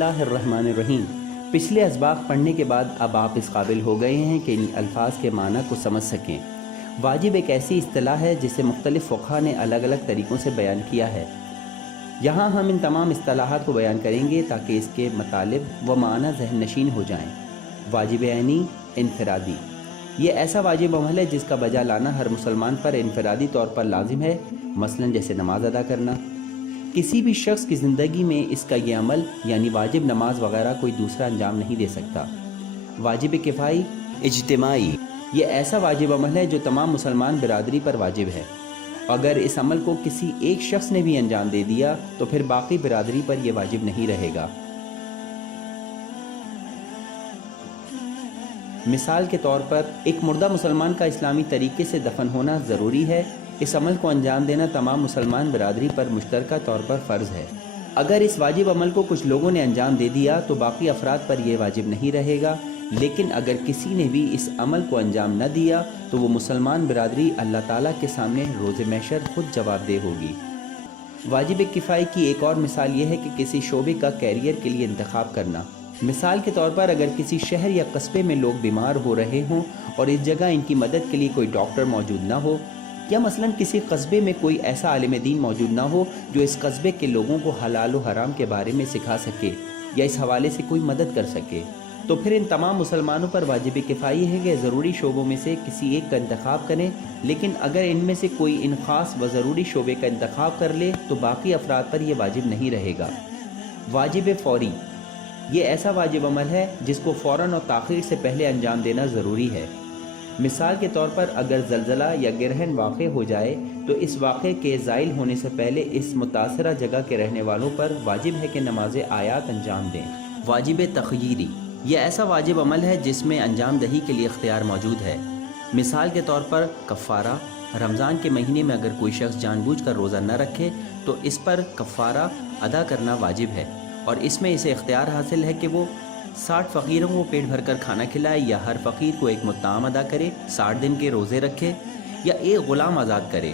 اللہ الرحمن الرحیم۔ پچھلے اسباق پڑھنے کے بعد اب آپ اس قابل ہو گئے ہیں کہ ان الفاظ کے معنی کو سمجھ سکیں۔ واجب ایک ایسی اصطلاح ہے جسے مختلف فقہا نے الگ الگ طریقوں سے بیان کیا ہے۔ یہاں ہم ان تمام اصطلاحات کو بیان کریں گے تاکہ اس کے مطالب و معنی ذہن نشین ہو جائیں۔ واجب عینی، انفرادی، یہ ایسا واجب عمل ہے جس کا بجا لانا ہر مسلمان پر انفرادی طور پر لازم ہے، مثلا جیسے نماز ادا کرنا۔ کسی بھی شخص کی زندگی میں اس کا یہ عمل یعنی واجب نماز وغیرہ کوئی دوسرا انجام نہیں دے سکتا۔ واجب کفائی، اجتماعی، یہ ایسا واجب عمل ہے جو تمام مسلمان برادری پر واجب ہے۔ اگر اس عمل کو کسی ایک شخص نے بھی انجام دے دیا تو پھر باقی برادری پر یہ واجب نہیں رہے گا۔ مثال کے طور پر ایک مردہ مسلمان کا اسلامی طریقے سے دفن ہونا ضروری ہے۔ اس عمل کو انجام دینا تمام مسلمان برادری پر مشترکہ طور پر فرض ہے۔ اگر اس واجب عمل کو کچھ لوگوں نے انجام دے دیا تو باقی افراد پر یہ واجب نہیں رہے گا، لیکن اگر کسی نے بھی اس عمل کو انجام نہ دیا تو وہ مسلمان برادری اللہ تعالیٰ کے سامنے روز محشر خود جواب دہ ہوگی۔ واجب کفائی کی ایک اور مثال یہ ہے کہ کسی شعبے کا کیریئر کے لیے انتخاب کرنا۔ مثال کے طور پر اگر کسی شہر یا قصبے میں لوگ بیمار ہو رہے ہوں اور اس جگہ ان کی مدد کے لیے کوئی ڈاکٹر موجود نہ ہو، یا مثلا کسی قصبے میں کوئی ایسا عالم دین موجود نہ ہو جو اس قصبے کے لوگوں کو حلال و حرام کے بارے میں سکھا سکے یا اس حوالے سے کوئی مدد کر سکے، تو پھر ان تمام مسلمانوں پر واجب کفائی ہے کہ ضروری شعبوں میں سے کسی ایک کا انتخاب کریں، لیکن اگر ان میں سے کوئی ان خاص و ضروری شعبے کا انتخاب کر لے تو باقی افراد پر یہ واجب نہیں رہے گا۔ واجب فوری، یہ ایسا واجب عمل ہے جس کو فوراً اور تاخیر سے پہلے انجام دینا ضروری ہے۔ مثال کے طور پر اگر زلزلہ یا گرہن واقع ہو جائے تو اس واقعے کے زائل ہونے سے پہلے اس متاثرہ جگہ کے رہنے والوں پر واجب ہے کہ نماز آیات انجام دیں۔ واجب تخییری، یہ ایسا واجب عمل ہے جس میں انجام دہی کے لیے اختیار موجود ہے۔ مثال کے طور پر کفارہ، رمضان کے مہینے میں اگر کوئی شخص جان بوجھ کر روزہ نہ رکھے تو اس پر کفارہ ادا کرنا واجب ہے، اور اس میں اسے اختیار حاصل ہے کہ وہ 60 فقیروں کو پیٹ بھر کر کھانا کھلائے یا ہر فقیر کو ایک مطعم ادا کرے، 60 دن کے روزے رکھے یا ایک غلام آزاد کرے۔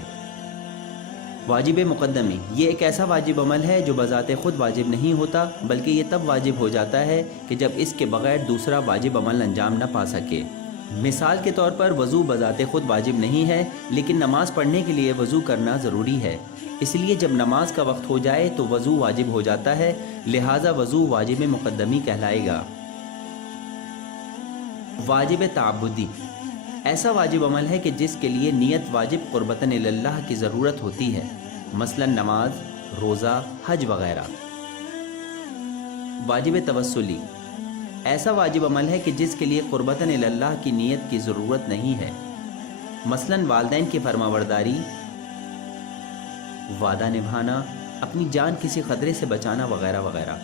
واجب مقدمی، یہ ایک ایسا واجب عمل ہے جو بذات خود واجب نہیں ہوتا، بلکہ یہ تب واجب ہو جاتا ہے کہ جب اس کے بغیر دوسرا واجب عمل انجام نہ پا سکے۔ مثال کے طور پر وضو بذات خود واجب نہیں ہے، لیکن نماز پڑھنے کے لیے وضو کرنا ضروری ہے، اس لیے جب نماز کا وقت ہو جائے تو وضو واجب ہو جاتا ہے، لہٰذا وضو واجب مقدمی کہلائے گا۔ واجب تعبدی، ایسا واجب عمل ہے کہ جس کے لیے نیت واجب قربتاً اللہ کی ضرورت ہوتی ہے، مثلا نماز، روزہ، حج وغیرہ۔ واجب توسلی، ایسا واجب عمل ہے کہ جس کے لیے قربتاً اللہ کی نیت کی ضرورت نہیں ہے، مثلا والدین کی فرمانبرداری، وعدہ نبھانا، اپنی جان کسی خطرے سے بچانا وغیرہ وغیرہ۔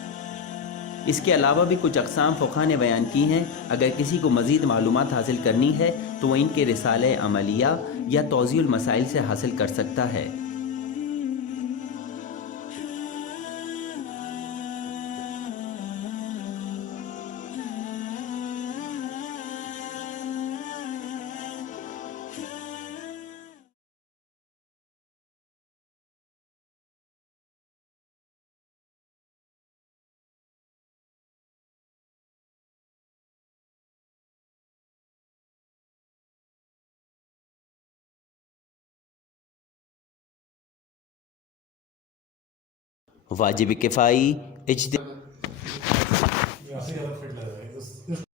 اس کے علاوہ بھی کچھ اقسام فقہا نے بیان کی ہیں۔ اگر کسی کو مزید معلومات حاصل کرنی ہے تو وہ ان کے رسالہ عملیہ یا توضیح المسائل سے حاصل کر سکتا ہے۔ واجب کفائی،